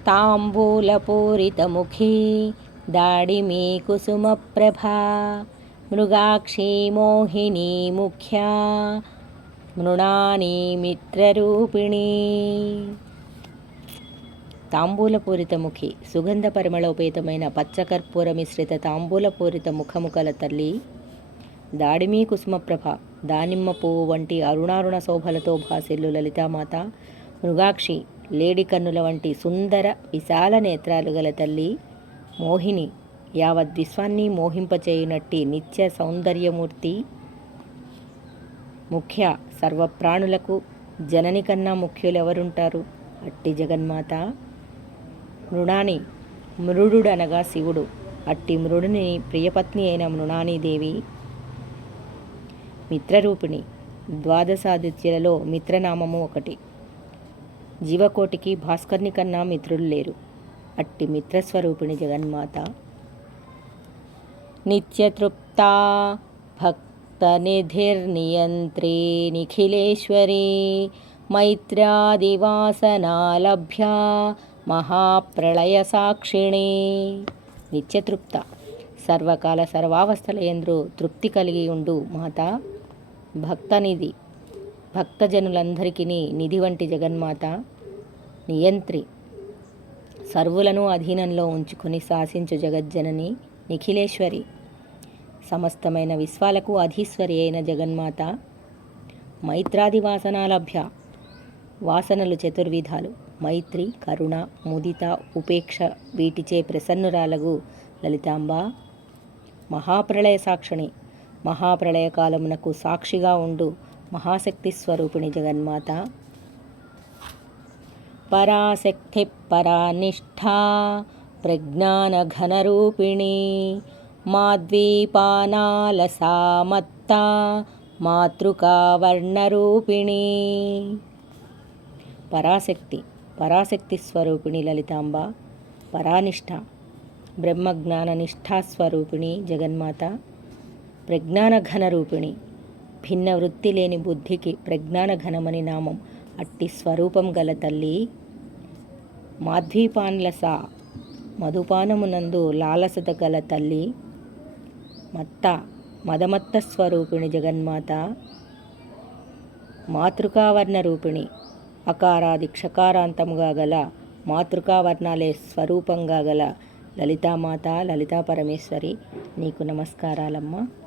తాంబూలపూరితముఖీ దాడిమీ కుసుమప్రభా మృగాక్షీ మోహినీ ముఖ్యా మృణానీ మిత్రరూపిణీ. తాంబూలపూరితముఖి సుగంధ పరిమళోపేతమైన పచ్చకర్పూర మిశ్రిత తాంబూలపూరిత ముఖము కల తల్లి, దాడిమీ కుసుమప్రభ దానిమ్మ పువ్వు వంటి అరుణారుణ శోభలతో భాసిల్లు లలితామాత, మృగాక్షి లేడి కన్నుల వంటి సుందర విశాల నేత్రాలు గల తల్లి, మోహిని యావత్ విశ్వాన్ని మోహింపచేయునట్టి నిత్య సౌందర్యమూర్తి, ముఖ్య సర్వప్రాణులకు జనని కన్నా ముఖ్యులెవరుంటారు అట్టి జగన్మాత. మృణాని మృడుడనగా శివుడు, అట్టి మృడుని ప్రియపత్ని అయిన మృణానీదేవి. మిత్రరూపిణి ద్వాదశాదిత్యులలో మిత్రనామము ఒకటి. జీవకోటికి భాస్కర్ని కన్నా మిత్రులు లేరు, అట్టి మిత్రస్వరూపిణి జగన్మాత. నిత్యతృప్తా భక్తనిధిర్నియంత్రీ నిఖిలేశ్వరీ మైత్ర్యాదివాసనాలభ్యా మహాప్రళయ సాక్షిణీ. నిత్యతృప్త సర్వకాల సర్వావస్థలయందు తృప్తి కలిగి ఉండు మాత, భక్తనిధి భక్తజనులందరికీ నిధి వంటి జగన్మాత. నియంత్రి సర్వులను అధీనంలో ఉంచుకొని శాసించు జగజ్జనని నిఖిలేశ్వరి, సమస్తమైన విశ్వాలకు అధీశ్వరి అయిన జగన్మాత. మైత్రాది వాసనాలభ్య వాసనలు చతుర్విధాలు, మైత్రి కరుణ ముదిత ఉపేక్ష వీటిచే ప్రసన్నురాలగు లలితాంబ. మహాప్రళయ సాక్షిణి మహాప్రళయ కాలమునకు సాక్షిగా ఉండు మహాశక్తి స్వరూపిణి జగన్మాత. పరాశక్తి పరానిష్ఠా ప్రజ్ఞానఘనరూపిణీ మాద్వీపానాలసామత్తా మాతృకావర్ణరూపిణీ. పరాశక్తి పరాశక్తి స్వరూపిణి లలితాంబ. పరానిష్ఠ బ్రహ్మజ్ఞాన నిష్ఠాస్వరూపిణి జగన్మాత. ప్రజ్ఞానఘనరూపిణి భిన్న వృత్తి లేని బుద్ధికి ప్రజ్ఞానఘనమని నామం, అట్టి స్వరూపం గల తల్లి. మాధ్వీపాన్లస మధుపానమునందు లాలసత గల తల్లి. మత్త మదమత్త స్వరూపిణి జగన్మాత. మాతృకావర్ణ రూపిణి అకారాది క్షకారాంతముగా గల మాతృకావర్ణాలే స్వరూపంగా గల లలితామాత లలితా పరమేశ్వరి, నీకు నమస్కారాలమ్మ.